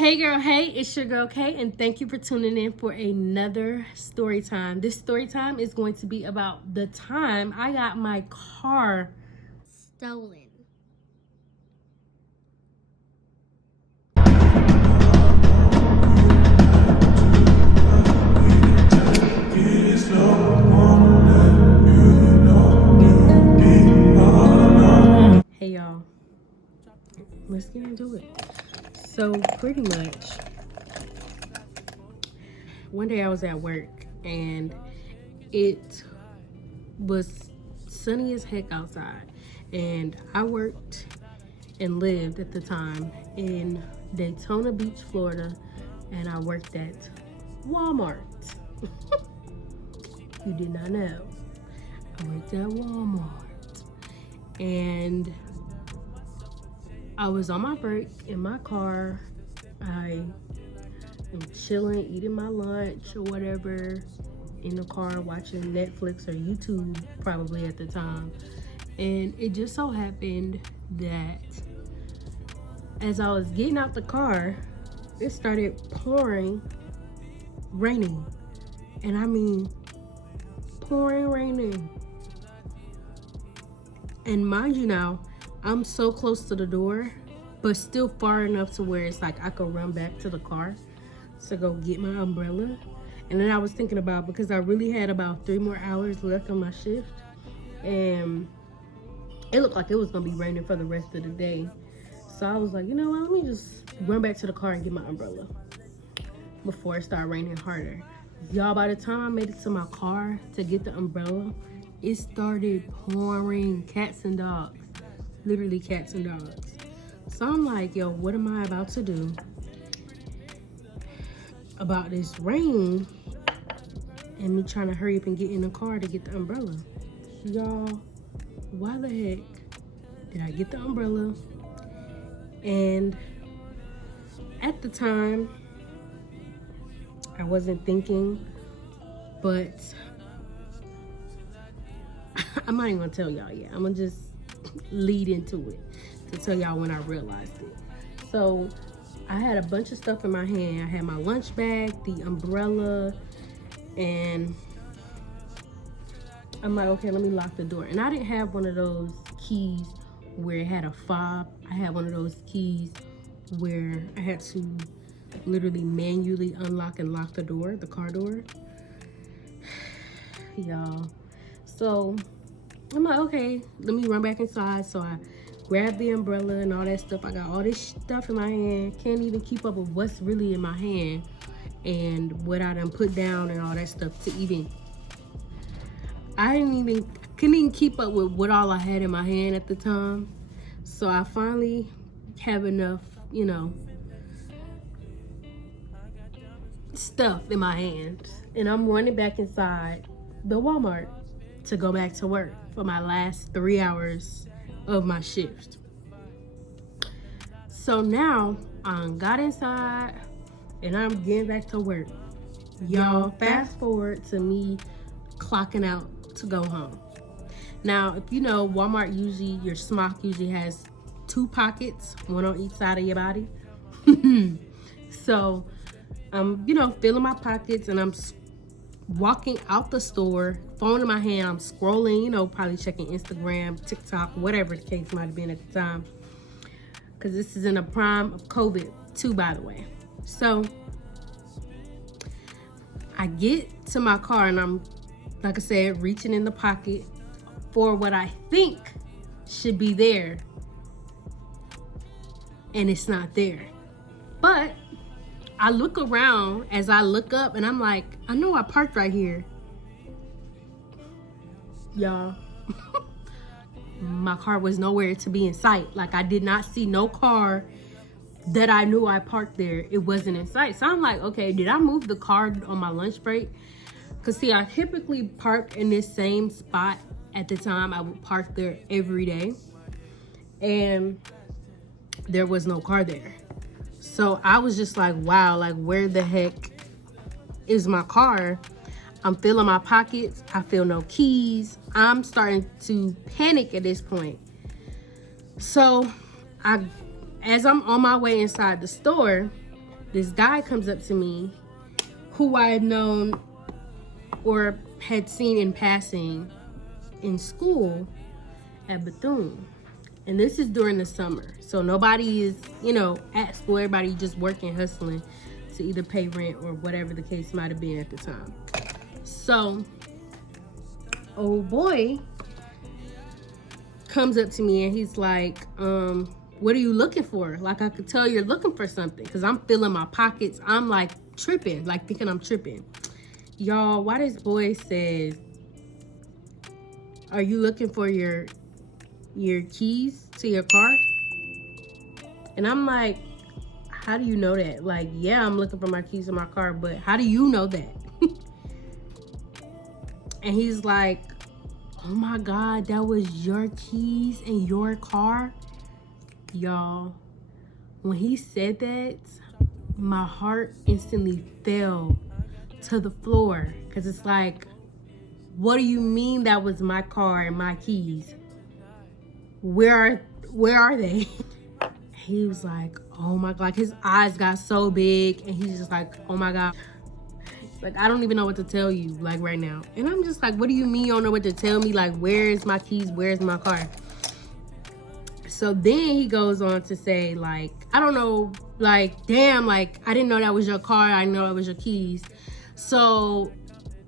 Hey girl, hey, it's your girl Kay, and thank you for tuning in for another story time. This story time is going to be about the time I got my car stolen. Hey y'all, let's get into it. So pretty much, one day I was at work and it was sunny as heck outside, and I worked and lived at the time in Daytona Beach, Florida, and I worked at Walmart. You did not know, I worked at Walmart, and I was on my break in my car. I am chilling, eating my lunch or whatever in the car, watching Netflix or YouTube probably at the time. And it just so happened that as I was getting out the car, it started raining. And I mean, raining. And mind you now, I'm so close to the door, but still far enough to where it's like I could run back to the car to go get my umbrella. And then I was thinking about, because I really had about 3 more hours left on my shift, and it looked like it was gonna be raining for the rest of the day. So I was like, you know what, let me just run back to the car and get my umbrella before it started raining harder. Y'all, by the time I made it to my car to get the umbrella, it started pouring. Cats and dogs. Literally cats and dogs. So I'm like, yo, what am I about to do about this rain and me trying to hurry up and get in the car to get the umbrella? Y'all, why the heck did I get the umbrella? And at the time, I wasn't thinking, but I'm not even gonna tell y'all yet. I'm gonna just lead into it to tell y'all when I realized it. So I had a bunch of stuff in my hand. I had my lunch bag, the umbrella, and I'm like, okay, let me lock the door. And I didn't have one of those keys where it had a fob. I had one of those keys where I had to literally manually unlock and lock the door, the car door. Y'all. So I'm like, okay, let me run back inside. So I grabbed the umbrella and all that stuff. I got all this stuff in my hand. Can't even keep up with what's really in my hand and what I done put down and all that stuff to even, couldn't even keep up with what all I had in my hand at the time. So I finally have enough, you know, stuff in my hand, and I'm running back inside the Walmart to go back to work for my last 3 hours of my shift. So now I got inside and I'm getting back to work. Y'all, fast forward to me clocking out to go home. Now, if you know, Walmart usually, your smock usually has 2 pockets, one on each side of your body. So I'm, you know, filling my pockets, and I'm walking out the store, phone in my hand, I'm scrolling, you know, probably checking Instagram, TikTok, whatever the case might have been at the time, because this is in the prime of COVID too, by the way. So I get to my car and I'm, like I said, reaching in the pocket for what I think should be there, and it's not there. But I look around as I look up, and I'm like, I know I parked right here. Y'all, my car was nowhere to be in sight. Like, I did not see no car that I knew I parked there. It wasn't in sight. So I'm like, okay, did I move the car on my lunch break? Because see, I typically park in this same spot. At the time, I would park there every day, and there was no car there. So I was just like, wow, like, where the heck is my car? I'm feeling my pockets. I feel no keys. I'm starting to panic at this point. So as I'm on my way inside the store, this guy comes up to me who I had known or had seen in passing in school at Bethune. And this is during the summer. So nobody is, you know, at school. Everybody just working, hustling to either pay rent or whatever the case might have been at the time. So, old boy comes up to me and he's like, what are you looking for? Like, I could tell you're looking for something, because I'm feeling my pockets. I'm like tripping, like thinking I'm tripping. Y'all, why this boy says, are you looking for your keys to your car? And I'm like, how do you know that? Like, yeah, I'm looking for my keys to my car, but how do you know that? And he's like, oh my God, that was your keys in your car? Y'all, when he said that, my heart instantly fell to the floor, because it's like, what do you mean that was my car and my keys? Where are they? He was like, oh my God, his eyes got so big, and he's just like, oh my God. Like, I don't even know what to tell you, like, right now. And I'm just like, what do you mean you don't know what to tell me? Like, where's my keys? Where's my car? So then he goes on to say, like, I don't know, like, damn, like, I didn't know that was your car. I didn't know that was your keys. So,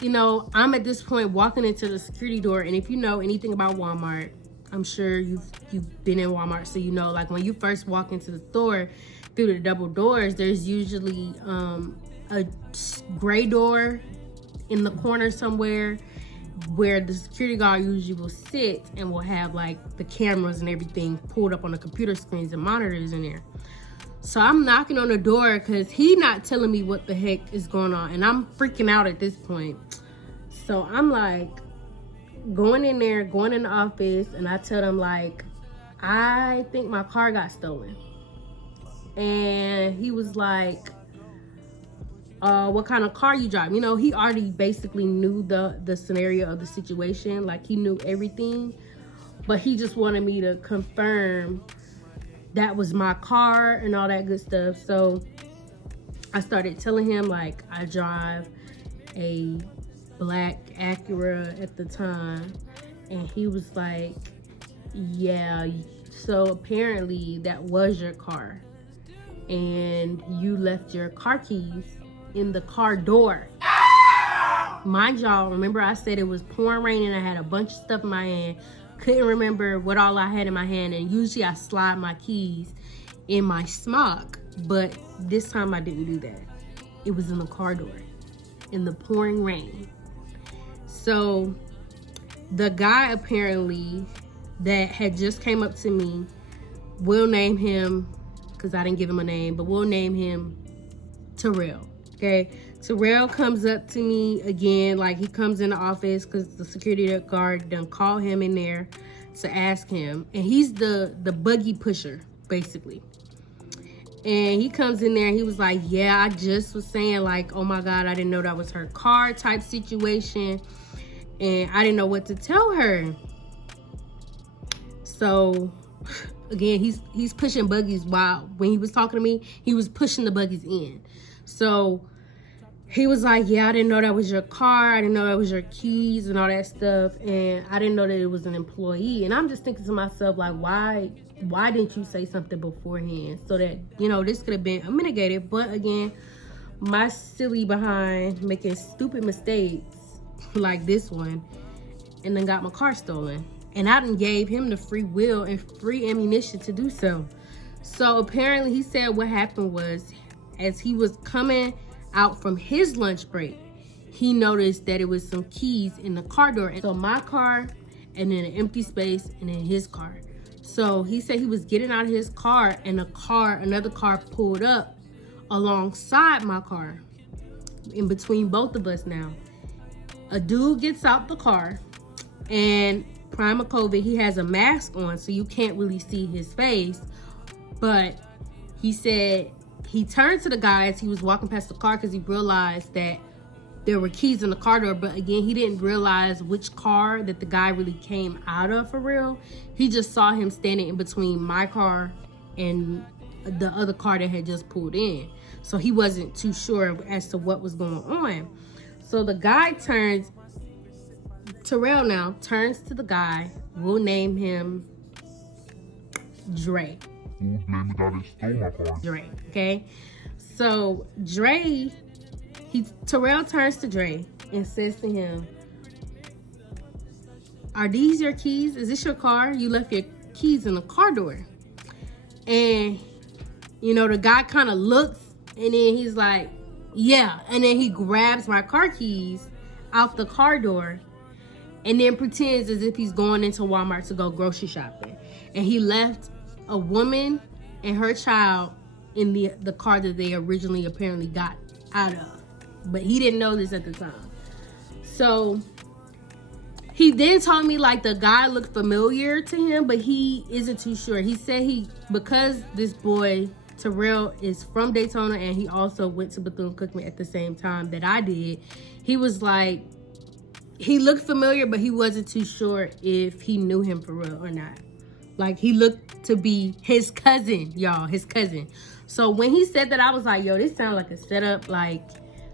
you know, I'm at this point walking into the security door. And if you know anything about Walmart, I'm sure you've been in Walmart. So, you know, like, when you first walk into the store through the double doors, there's usually a gray door in the corner somewhere where the security guard usually will sit and will have like the cameras and everything pulled up on the computer screens and monitors in there. So I'm knocking on the door because he not telling me what the heck is going on, and I'm freaking out at this point. So I'm like going in there, going in the office, and I tell them, like, I think my car got stolen. And he was like, what kind of car you drive? You know, he already basically knew the scenario of the situation. Like, he knew everything, but he just wanted me to confirm that was my car and all that good stuff. So I started telling him, like, I drive a black Acura at the time. And he was like, yeah, so apparently that was your car, and you left your car keys in the car door. Mind y'all, remember I said it was pouring rain and I had a bunch of stuff in my hand. Couldn't remember what all I had in my hand, and usually I slide my keys in my smock, but this time I didn't do that. It was in the car door in the pouring rain. So the guy apparently that had just came up to me, we'll name him, because I didn't give him a name, but we'll name him Terrell. Okay, Terrell comes up to me again, like, he comes in the office because the security guard done call him in there to ask him, and he's the buggy pusher basically. And he comes in there and he was like, yeah, I just was saying, like, oh my God, I didn't know that was her car type situation, and I didn't know what to tell her. So again, he's pushing buggies, while when he was talking to me, he was pushing the buggies in. So he was like, yeah, I didn't know that was your car. I didn't know that was your keys and all that stuff. And I didn't know that it was an employee. And I'm just thinking to myself, like, why didn't you say something beforehand so that, you know, this could have been mitigated? But again, my silly behind making stupid mistakes like this one, and then got my car stolen. And I done gave him the free will and free ammunition to do so. So apparently he said what happened was, as he was coming out from his lunch break, he noticed that it was some keys in the car door. So my car, and then an empty space, and then his car. So he said he was getting out of his car, and another car pulled up alongside my car, in between both of us now. A dude gets out the car, and prime of COVID, he has a mask on, so you can't really see his face. But he said he turned to the guy as he was walking past the car, because he realized that there were keys in the car door. But again, he didn't realize which car that the guy really came out of for real. He just saw him standing in between my car and the other car that had just pulled in. So he wasn't too sure as to what was going on. So the guy Terrell now turns to the guy. We'll name him Dre. Dre, okay? So Terrell turns to Dre and says to him, "Are these your keys? Is this your car? You left your keys in the car door." And, the guy kind of looks, and then he's like, "Yeah." And then he grabs my car keys out the car door and then pretends as if he's going into Walmart to go grocery shopping. And he left a woman and her child in the car that they originally apparently got out of. But he didn't know this at the time. So he then told me like the guy looked familiar to him, but he isn't too sure. He said because this boy Terrell is from Daytona and he also went to Bethune-Cookman at the same time that I did, he was like, he looked familiar, but he wasn't too sure if he knew him for real or not. Like, he looked to be his cousin, y'all, his cousin. So when he said that, I was like, yo, this sounds like a setup. Like,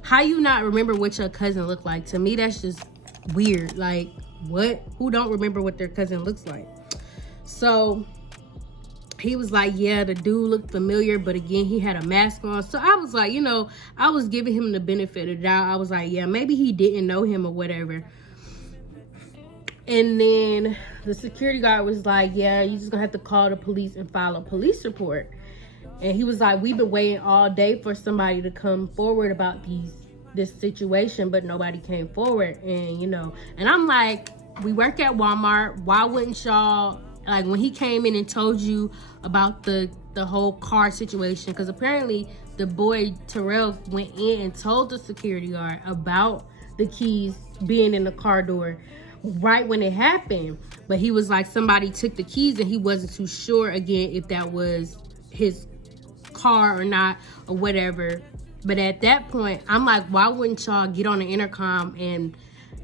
how you not remember what your cousin looked like? To me, that's just weird. Like, what? Who don't remember what their cousin looks like? So he was like, yeah, the dude looked familiar, but again, he had a mask on. So I was like, I was giving him the benefit of the doubt. I was like, yeah, maybe he didn't know him or whatever. And then the security guard was like, yeah, you just gonna have to call the police and file a police report. And he was like, we've been waiting all day for somebody to come forward about this situation, but nobody came forward. And, and I'm like, we work at Walmart. Why wouldn't y'all, like, when he came in and told you about the whole car situation, because apparently the boy Terrell went in and told the security guard about the keys being in the car door right when it happened. But he was like, somebody took the keys and he wasn't too sure again if that was his car or not or whatever. But at that point, I'm like, why wouldn't y'all get on the intercom and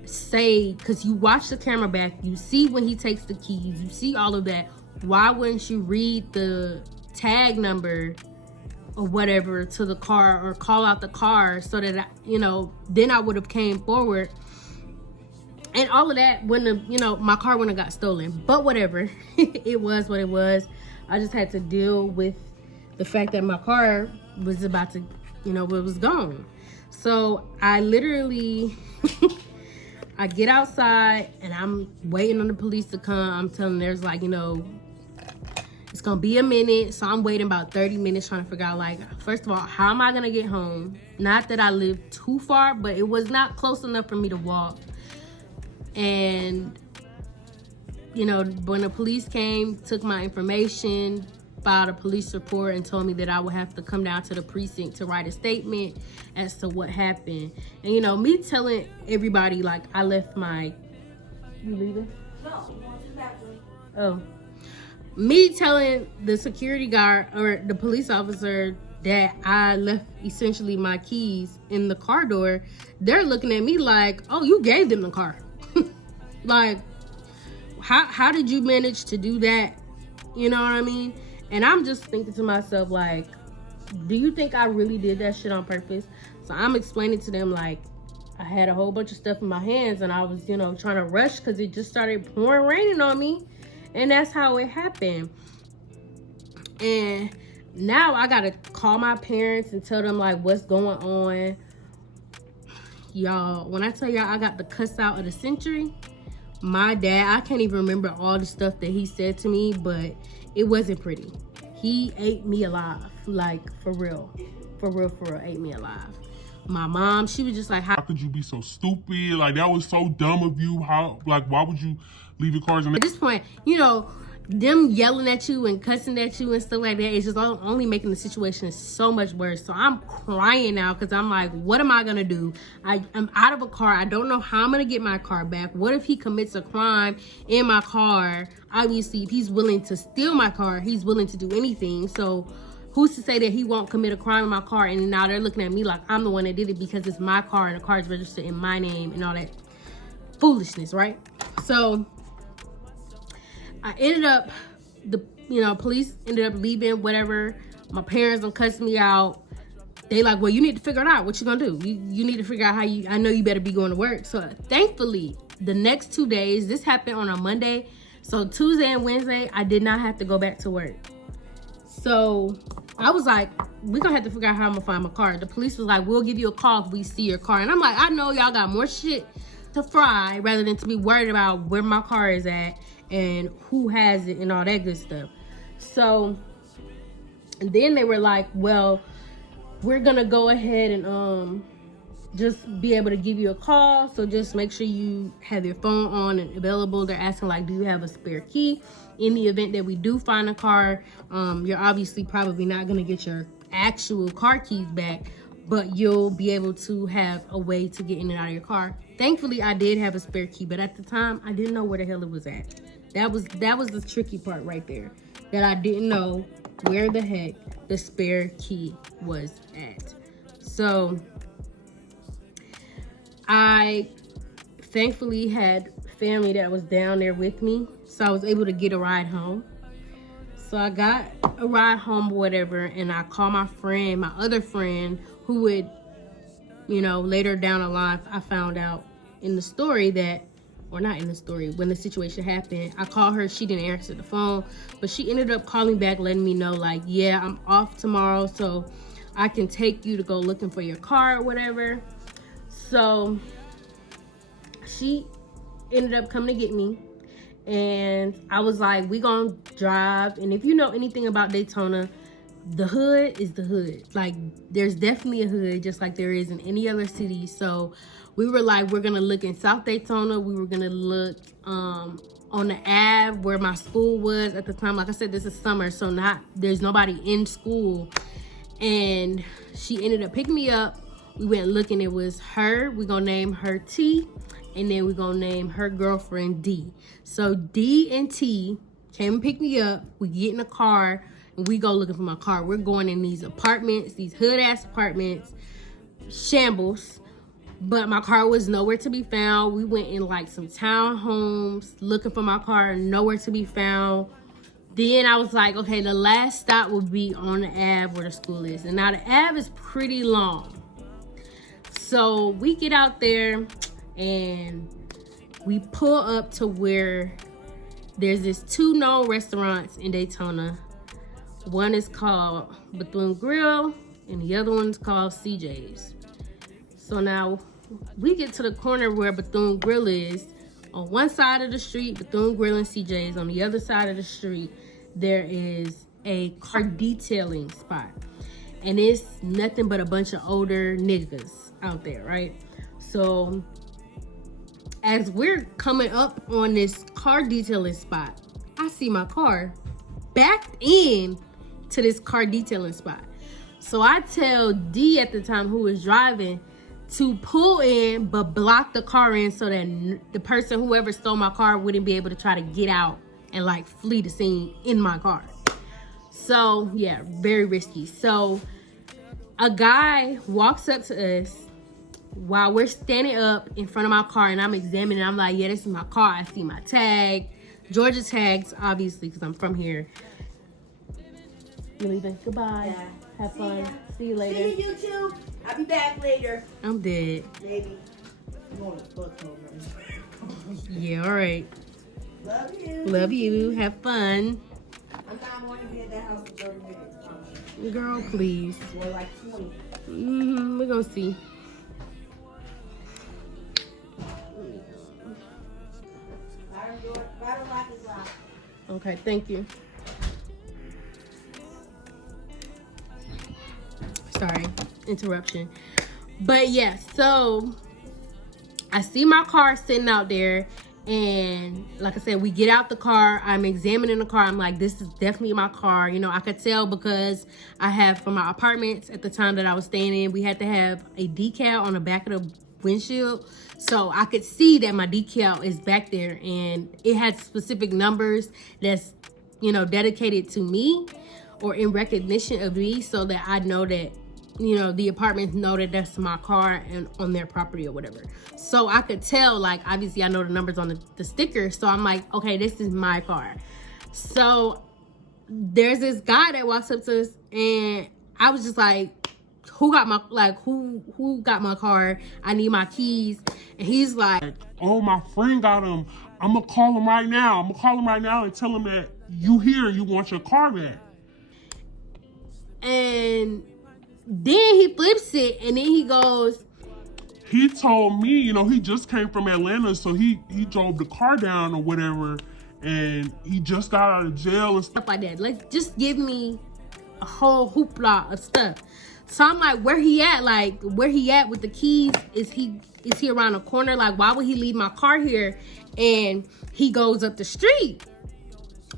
say, because you watch the camera back, you see when he takes the keys, you see all of that, why wouldn't you read the tag number or whatever to the car or call out the car so that then I would have came forward. And all of that wouldn't have, my car wouldn't have got stolen. But whatever. It was what it was. I just had to deal with the fact that my car was about to, it was gone. So I literally, I get outside and I'm waiting on the police to come. I'm telling them there's like, it's going to be a minute. So I'm waiting about 30 minutes trying to figure out, like, first of all, how am I going to get home? Not that I live too far, but it was not close enough for me to walk. And, when the police came, took my information, filed a police report, and told me that I would have to come down to the precinct to write a statement as to what happened. And, me telling everybody, like, I left my... You leaving? No, I'm going to the bathroom. Oh. Me telling the security guard or the police officer that I left essentially my keys in the car door, they're looking at me like, oh, you gave them the car. Like, how did you manage to do that? You know what I mean? And I'm just thinking to myself, like, do you think I really did that shit on purpose? So I'm explaining to them, like, I had a whole bunch of stuff in my hands and I was, trying to rush because it just started pouring raining on me. And that's how it happened. And now I got to call my parents and tell them, like, what's going on. Y'all, when I tell y'all I got the cuss out of the century, my dad, I can't even remember all the stuff that he said to me, but it wasn't pretty. He ate me alive, like, for real, ate me alive. My mom, she was just like, how could you be so stupid? Like, that was so dumb of you. How, like, why would you leave your cars in at this point, them yelling at you and cussing at you and stuff like that is just only making the situation so much worse. So I'm crying now because I'm like, what am I gonna do? I'm out of a car. I don't know how I'm gonna get my car back. What if he commits a crime in my car? Obviously, if he's willing to steal my car, he's willing to do anything. So who's to say that he won't commit a crime in my car? And now they're looking at me like I'm the one that did it because it's my car and the car is registered in my name and all that foolishness, right? So I ended up, police ended up leaving, whatever. My parents don't cuss me out. They like, well, you need to figure it out. What you gonna do? You need to figure out I know you better be going to work. So thankfully, the next 2 days, this happened on a Monday. So Tuesday and Wednesday, I did not have to go back to work. So I was like, we're gonna have to figure out how I'm gonna find my car. The police was like, we'll give you a call if we see your car. And I'm like, I know y'all got more shit to fry rather than to be worried about where my car is at and who has it and all that good stuff. So and then they were like, well, we're gonna go ahead and just be able to give you a call. So just make sure you have your phone on and available. They're asking like, do you have a spare key? In the event that we do find a car, you're obviously probably not gonna get your actual car keys back, but you'll be able to have a way to get in and out of your car. Thankfully, I did have a spare key, but at the time, I didn't know where the hell it was at. That was the tricky part right there, that I didn't know where the heck the spare key was at. So I thankfully had family that was down there with me, so I was able to get a ride home. So I got a ride home or whatever, and I called my friend, my other friend, who would, you know, later down the line, I found out in the story that, or not in the story, when the situation happened, I called her, she didn't answer the phone, but she ended up calling back, letting me know like, yeah, I'm off tomorrow, so I can take you to go looking for your car or whatever. So she ended up coming to get me, and I was like, we gonna drive. And if you know anything about Daytona, the hood is the hood. Like, there's definitely a hood just like there is in any other city. So we were like, we're gonna look in South Daytona. We were gonna look on the Ave where my school was at the time. Like I said, this is summer, so there's nobody in school. And she ended up picking me up. We went looking. It was her. We're gonna name her T, and then we're gonna name her girlfriend D. So D and T came and picked me up. We get in the car and we go looking for my car. We're going in these apartments, these hood ass apartments, shambles, but my car was nowhere to be found. We went in like some townhomes looking for my car, nowhere to be found. Then I was like, okay, the last stop will be on the Ave where the school is. And now the Ave is pretty long. So we get out there and we pull up to where there's this 2 known restaurants in Daytona. One is called Bethune Grill and the other one's called CJ's. So now we get to the corner where Bethune Grill is. On one side of the street, Bethune Grill and CJ's. On the other side of the street, there is a car detailing spot. And it's nothing but a bunch of older niggas out there, right? So as we're coming up on this car detailing spot, I see my car backed in to this car detailing spot. So I tell D at the time, who was driving, to pull in but block the car in so that the person, whoever stole my car, wouldn't be able to try to get out and like flee the scene in my car. So yeah, very risky. So a guy walks up to us while we're standing up in front of my car, and I'm examining. I'm like, yeah, this is my car. I see my tag, Georgia tags, obviously, because I'm from here. You leaving? Goodbye. Yeah. Have fun. See you later. See you, YouTube. I'll be back later. I'm dead. Maybe. I'm going to fuck over. Yeah, all right. Love you. Love you. Have fun. I'm not going to be at that house for 30 minutes. Girl, please. More like 20. We're going to see. Bottom lock is locked. Okay, thank you. Sorry, interruption. But yeah, so I see my car sitting out there, and like I said, we get out the car. I'm examining the car. I'm like, this is definitely my car. You know, I could tell because I have, from my apartments at the time that I was staying in, we had to have a decal on the back of the windshield. So I could see that my decal is back there, and it has specific numbers that's, you know, dedicated to me or in recognition of me, so that I know that, you know, the apartments know that that's my car and on their property or whatever. So I could tell, like, obviously I know the numbers on the sticker. So I'm like, okay, this is my car. So there's this guy that walks up to us, and I was just like, who got my car? I need my keys. And he's like, oh, my friend got him. I'm gonna call him right now. I'm gonna call him right now and tell him that you here, you want your car back. And then he flips it, and then he goes, he told me, you know, he just came from Atlanta, so he drove the car down or whatever, and he just got out of jail and stuff like that. Like, just give me a whole hoopla of stuff. So I'm like, where he at? Like, where he at with the keys? Is he around the corner? Like, why would he leave my car here? And he goes up the street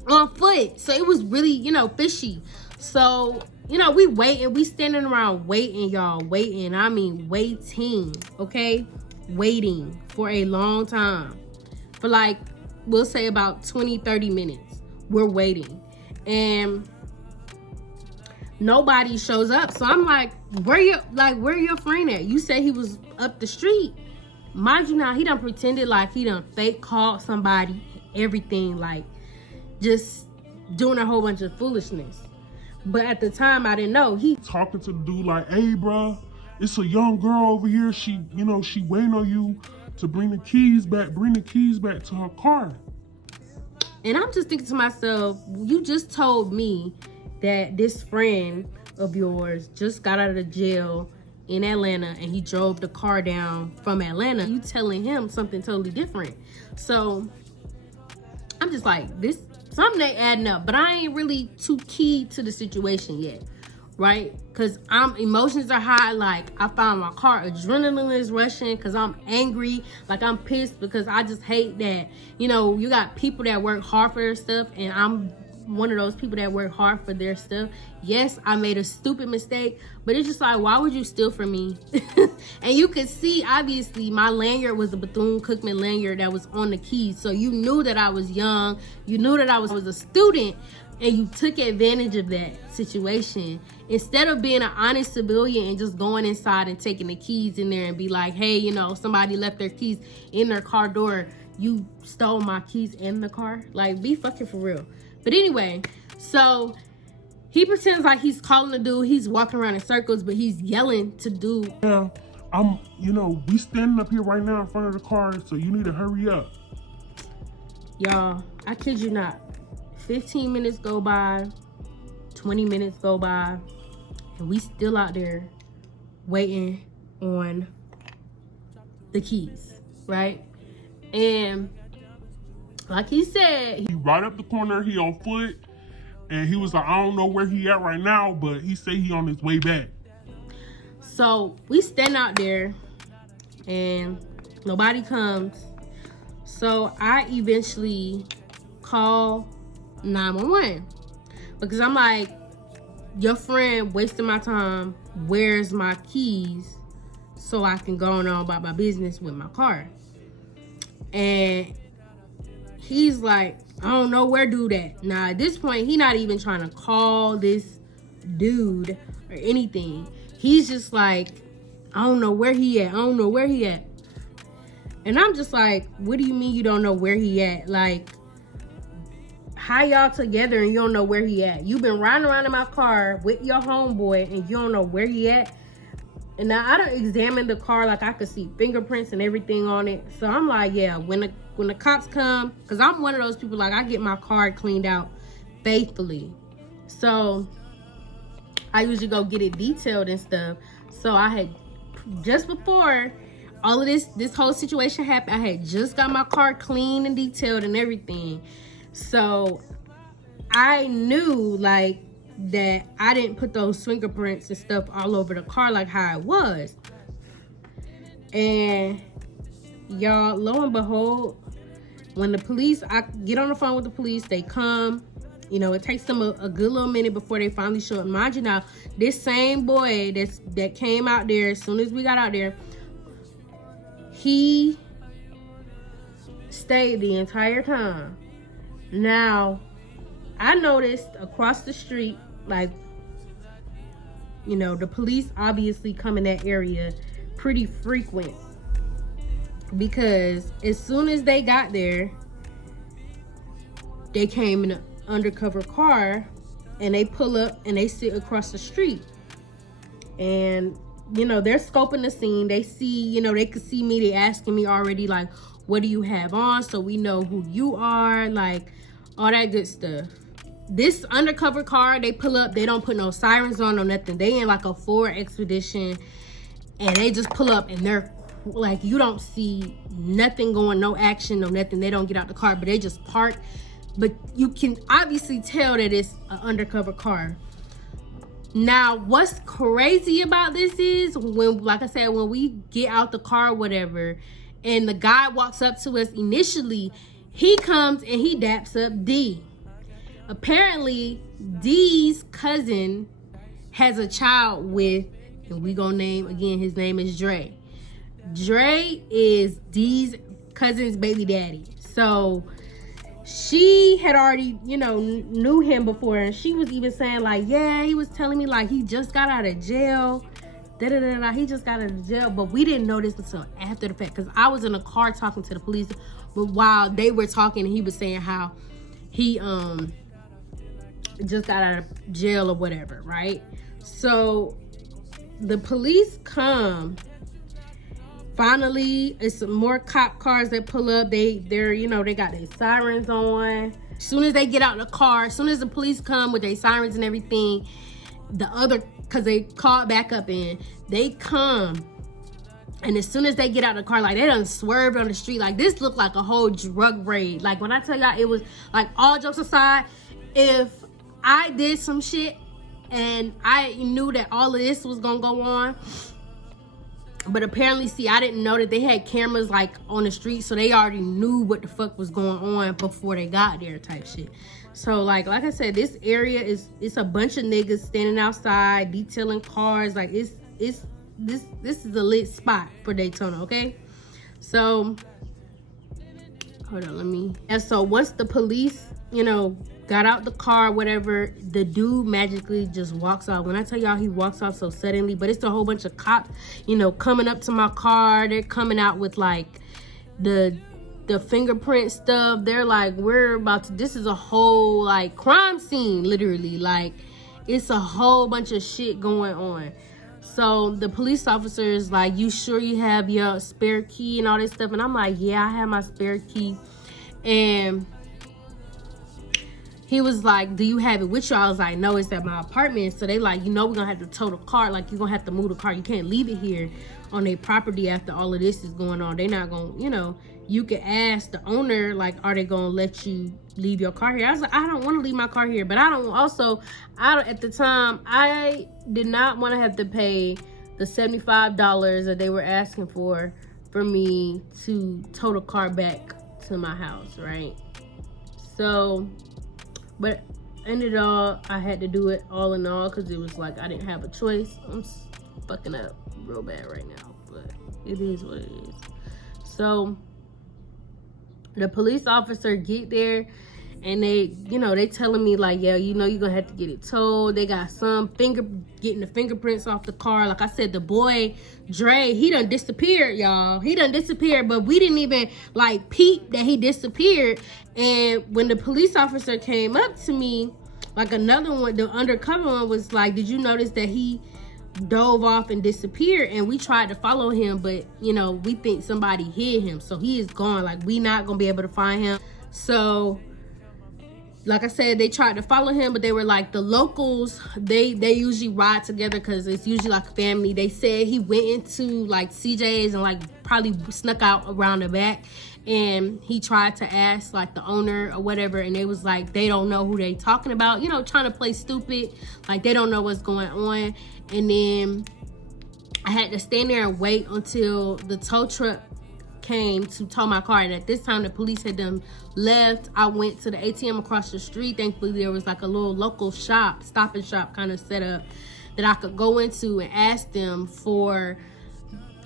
on foot. So it was really, you know, fishy. So, you know, we standing around waiting, y'all. Waiting. I mean, waiting, okay? Waiting for a long time. For like, we'll say about 20, 30 minutes. We're waiting. And nobody shows up. So I'm like, where your friend at? You said he was up the street. Mind you now, he done pretended like he done fake called somebody, everything, like just doing a whole bunch of foolishness. But at the time, I didn't know. He talking to the dude like, hey, bro, it's a young girl over here. She, you know, she waiting on you to bring the keys back to her car. And I'm just thinking to myself, you just told me that this friend of yours just got out of the jail in Atlanta and he drove the car down from Atlanta. You telling him something totally different. So I'm just like, this something ain't adding up, but I ain't really too keyed to the situation yet, right? Because emotions are high. Like, I found my car, adrenaline is rushing because I'm angry. Like, I'm pissed because I just hate that, you know, you got people that work hard for their stuff, and I'm one of those people that work hard for their stuff. Yes, I made a stupid mistake, but it's just like, why would you steal from me? And you could see, obviously, my lanyard was a Bethune-Cookman lanyard that was on the keys. So you knew that I was young. You knew that I was a student, and you took advantage of that situation. Instead of being an honest civilian and just going inside and taking the keys in there and be like, hey, you know, somebody left their keys in their car door. You stole my keys in the car. Like, be fucking for real. But anyway, so he pretends like he's calling the dude. He's walking around in circles, but he's yelling to dude. Yeah, you know, we standing up here right now in front of the car, so you need to hurry up. Y'all, I kid you not. 15 minutes go by, 20 minutes go by, and we still out there waiting on the keys, right? And like he said, he right up the corner, he on foot, and he was like, I don't know where he at right now, but he say he on his way back. So we stand out there and nobody comes. So I eventually call 911 because I'm like, your friend wasting my time. Where's my keys so I can go on about my business with my car? And he's like, I don't know where dude at. Now at this point, he not even trying to call this dude or anything. He's just like, I don't know where he at. I don't know where he at. And I'm just like, what do you mean you don't know where he at? Like, how y'all together and you don't know where he at? You've been riding around in my car with your homeboy and you don't know where he at? And now I done examined the car, like I could see fingerprints and everything on it. So I'm like, yeah, when the cops come, because I'm one of those people, like I get my car cleaned out faithfully. So I usually go get it detailed and stuff. So I had, just before all of this whole situation happened, I had just got my car clean and detailed and everything. So I knew like that I didn't put those fingerprints and stuff all over the car like how it was. And y'all, lo and behold, when the police, I get on the phone with the police, they come. You know, it takes them a good little minute before they finally show up. Mind you now, this same boy that came out there as soon as we got out there, he stayed the entire time. Now, I noticed across the street, like, you know, the police obviously come in that area pretty frequent, because as soon as they got there, they came in an undercover car and they pull up and they sit across the street. And, you know, they're scoping the scene. They see, you know, they could see me. They asking me already, like, what do you have on? So we know who you are, like, all that good stuff. This undercover car, they pull up. They don't put no sirens on or nothing. They in like a Ford Expedition. And they just pull up and they're like, you don't see nothing going, no action, no nothing. They don't get out the car, but they just park. But you can obviously tell that it's an undercover car. Now, what's crazy about this is when, like I said, when we get out the car or whatever, and the guy walks up to us initially, he comes and he daps up D. Apparently, D's cousin has a child with, and we gonna name, again, his name is Dre. Dre is D's cousin's baby daddy. So she had already, you know, knew him before, and she was even saying like, yeah, he was telling me like he just got out of jail. He just got out of jail. But we didn't know this until after the fact, because I was in a car talking to the police. But while they were talking, he was saying how he just got out of jail or whatever, right? So the police come. Finally, it's some more cop cars that pull up. They're, you know, they got their sirens on. As soon as they get out the car, as soon as the police come with their sirens and everything, because they called back up in, they come. And as soon as they get out the car, like, they done swerved on the street. Like, this looked like a whole drug raid. Like, when I tell y'all, it was, like, all jokes aside, if I did some shit and I knew that all of this was gonna go on, but apparently, see, I didn't know that they had cameras, like, on the street, so they already knew what the fuck was going on before they got there type shit. So, like I said, this area it's a bunch of niggas standing outside, detailing cars. Like, this is a lit spot for Daytona, okay? So, hold on, and so once the police, you know, got out the car, whatever, the dude magically just walks off. When I tell y'all, he walks off so suddenly, but it's a whole bunch of cops, you know, coming up to my car. They're coming out with like the fingerprint stuff. They're like, this is a whole like crime scene, literally. Like, it's a whole bunch of shit going on. So the police officer is like, you sure you have your spare key and all this stuff? And I'm like, yeah, I have my spare key. And he was like, do you have it with you? I was like, no, it's at my apartment. So they like, you know, we're going to have to tow the car. Like, you're going to have to move the car. You can't leave it here on their property after all of this is going on. They're not going to, you know, you could ask the owner, like, are they going to let you leave your car here? I was like, I don't want to leave my car here. But at the time, I did not want to have to pay the $75 that they were asking for me to tow the car back to my house, right? So, but ended all, I had to do it all in all because it was like I didn't have a choice. I'm fucking up real bad right now, but it is what it is. So the police officer get there and they, you know, they telling me like, yeah, you know, you're gonna have to get it towed. They got some getting the fingerprints off the car. Like I said, the boy Dre, he done disappeared, y'all. He done disappeared, but we didn't even like peep that he disappeared. And when the police officer came up to me, like another one, the undercover one was like, did you notice that he dove off and disappeared? And we tried to follow him, but you know, we think somebody hid him, so he is gone. Like, we not gonna be able to find him. So like I said, they tried to follow him, but they were like, the locals, they usually ride together because it's usually like a family. They said he went into like CJ's and like probably snuck out around the back, and he tried to ask like the owner or whatever, and they was like, they don't know who they talking about, you know, trying to play stupid, like they don't know what's going on. And then I had to stand there and wait until the tow truck came to tow my car. And at this time, the police had done left. I went to the ATM across the street. Thankfully, there was like a little local shop, stop and shop kind of set up that I could go into and ask them for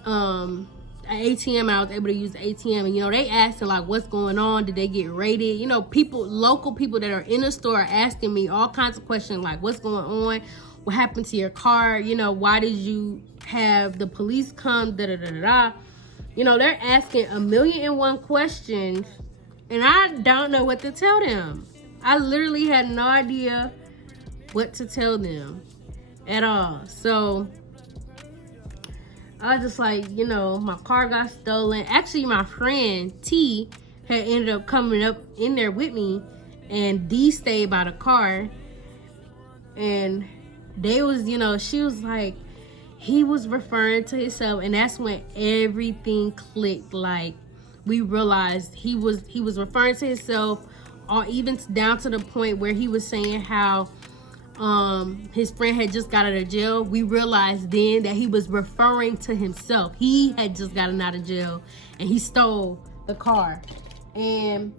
an ATM. I was able to use the ATM, and you know, they asking like, what's going on? Did they get raided? You know, local people that are in the store are asking me all kinds of questions like, what's going on? What happened to your car? You know, why did you have the police come? You know, they're asking 1,000,001 questions, and I don't know what to tell them. I literally had no idea what to tell them at all. So I was just like, you know, my car got stolen. Actually, my friend T had ended up coming up in there with me, and D stayed by the car. And they was, you know, she was like, he was referring to himself, and that's when everything clicked. Like, we realized he was referring to himself, or even down to the point where he was saying how his friend had just got out of jail. We realized then that he was referring to himself. He had just gotten out of jail and he stole the car. And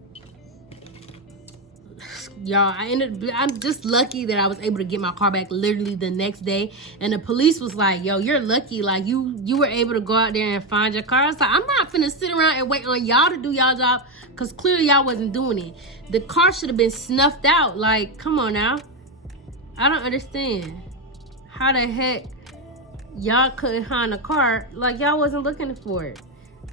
y'all, I'm just lucky that I was able to get my car back literally the next day. And the police was like, yo, you're lucky, like you were able to go out there and find your car. I was like, I'm not finna sit around and wait on y'all to do y'all job, because clearly y'all wasn't doing it. The car should have been snuffed out. Like, come on now. I don't understand how the heck y'all couldn't find a car, like y'all wasn't looking for it.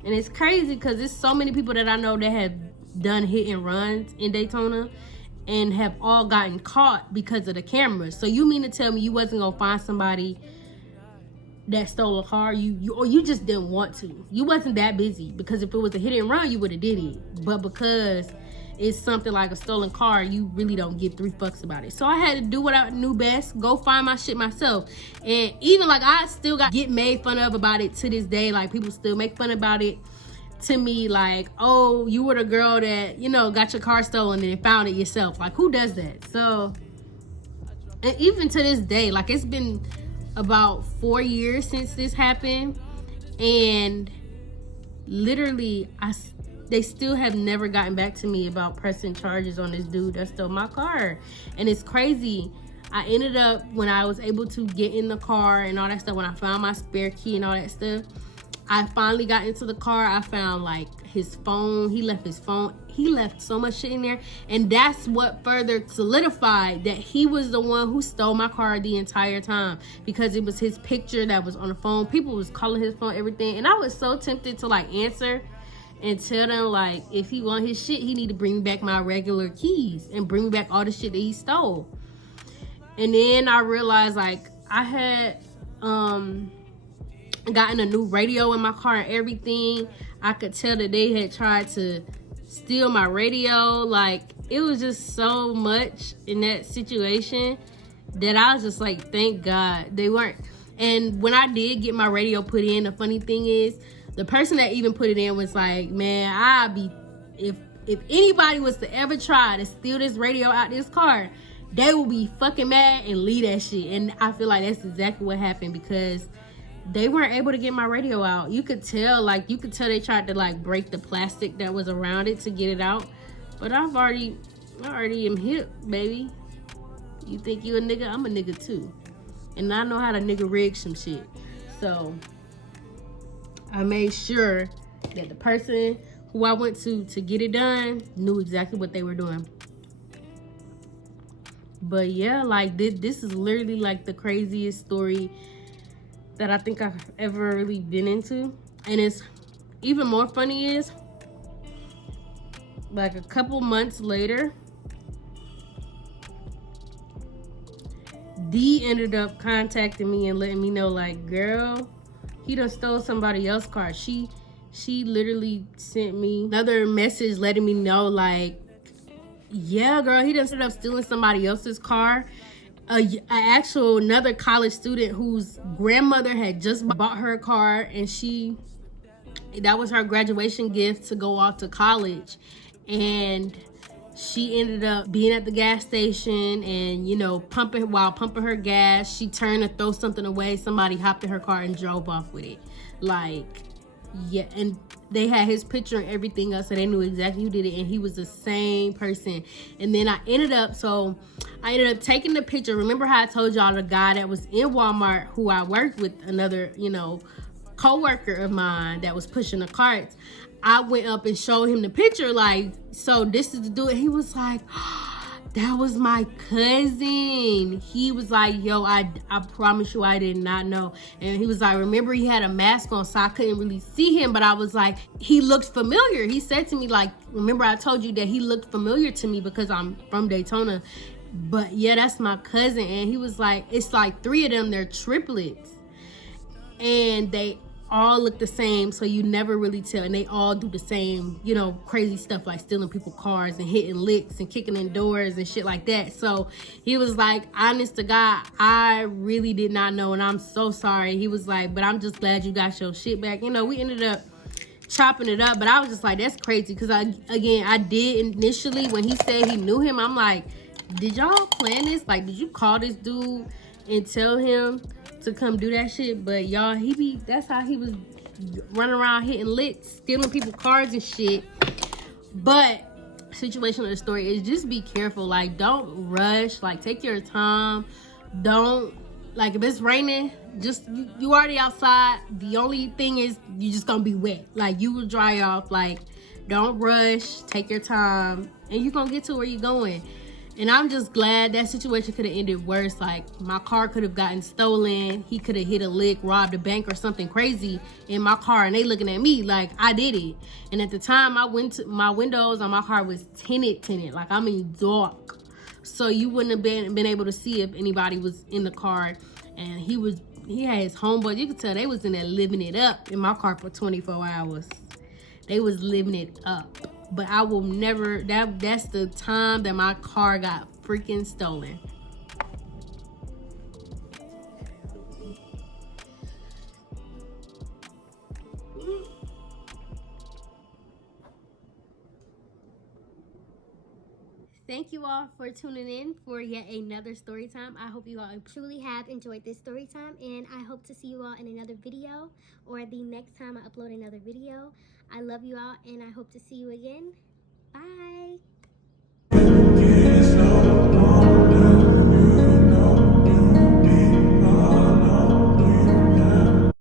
And it's crazy because there's so many people that I know that have done hit and runs in Daytona and have all gotten caught because of the cameras. So you mean to tell me you wasn't gonna find somebody that stole a car, or you just didn't want to? You wasn't that busy, because if it was a hit and run, you would have did it. But because it's something like a stolen car, you really don't give 3 fucks about it. So I had to do what I knew best, go find my shit myself. And even like, I still get made fun of about it to this day. Like, people still make fun about it to me, like, oh, you were the girl that, you know, got your car stolen and found it yourself. Like, who does that? So, and even to this day, like, it's been about 4 years since this happened, and literally they still have never gotten back to me about pressing charges on this dude that stole my car. And it's crazy. I ended up, when I was able to get in the car and all that stuff, when I found my spare key and all that stuff, I finally got into the car. I found like his phone. He left his phone. He left so much shit in there. And that's what further solidified that he was the one who stole my car the entire time, because it was his picture that was on the phone. People was calling his phone, everything. And I was so tempted to like answer and tell them, like, if he want his shit, he need to bring me back my regular keys and bring me back all the shit that he stole. And then I realized, like, I had gotten a new radio in my car and everything. I could tell that they had tried to steal my radio. Like, it was just so much in that situation that I was just like, thank God they weren't. And when I did get my radio put in, the funny thing is, the person that even put it in was like, man, if anybody was to ever try to steal this radio out this car, they will be fucking mad and leave that shit. And I feel like that's exactly what happened, because they weren't able to get my radio out. You could tell they tried to like break the plastic that was around it to get it out. But I already am hip, baby. You think you a nigga? I'm a nigga too. And I know how to nigga rig some shit. So I made sure that the person who I went to get it done knew exactly what they were doing. But yeah, like this is literally like the craziest story that I think I've ever really been into. And it's even more funny is, like, a couple months later, D ended up contacting me and letting me know, like, girl, he done stole somebody else's car. She literally sent me another message letting me know, like, yeah, girl, he done ended up stealing somebody else's car. Another college student whose grandmother had just bought her a car, and that was her graduation gift to go off to college. And she ended up being at the gas station and, you know, while pumping her gas, she turned to throw something away. Somebody hopped in her car and drove off with it. Like, yeah, and they had his picture and everything else, so they knew exactly who did it, and he was the same person. And then I ended up taking the picture. Remember how I told y'all the guy that was in Walmart who I worked with, another, you know, co-worker of mine that was pushing the carts? I went up and showed him the picture, like, so this is the dude. He was like, that was my cousin. He was like, yo, I promise you I did not know. And he was like, remember, he had a mask on, so I couldn't really see him, but I was like, he looked familiar. He said to me, like, remember I told you that he looked familiar to me because I'm from Daytona. But yeah, that's my cousin. And he was like, it's like 3 of them, they're triplets. And they all look the same, so you never really tell. And they all do the same, you know, crazy stuff like stealing people's cars and hitting licks and kicking in doors and shit like that. So he was like, honest to God, I really did not know, and I'm so sorry. He was like, but I'm just glad you got your shit back. You know, we ended up chopping it up, but I was just like, that's crazy. Because I did initially, when he said he knew him, I'm like, did y'all plan this? Like, did you call this dude and tell him to come do that shit? But y'all, that's how he was running around hitting licks, stealing people's cars and shit. But situation of the story is just be careful. Like, don't rush. Like, take your time. Don't, like, if it's raining, just you already outside. The only thing is you just gonna be wet. Like, you will dry off. Like, don't rush. Take your time, and you're gonna get to where you're going. And I'm just glad that situation could have ended worse. Like, my car could have gotten stolen. He could have hit a lick, robbed a bank or something crazy in my car. And they looking at me like I did it. And at the time, my windows on my car was tinted. Like, I mean, dark. So you wouldn't have been able to see if anybody was in the car. And he had his homeboys. You could tell they was in there living it up in my car for 24 hours. They was living it up. But I will never, that's the time that my car got freaking stolen. Thank you all for tuning in for yet another story time. I hope you all Truly have enjoyed this story time, and I hope to see you all in another video or the next time I upload another video. I love you all, and I hope to see you again. Bye.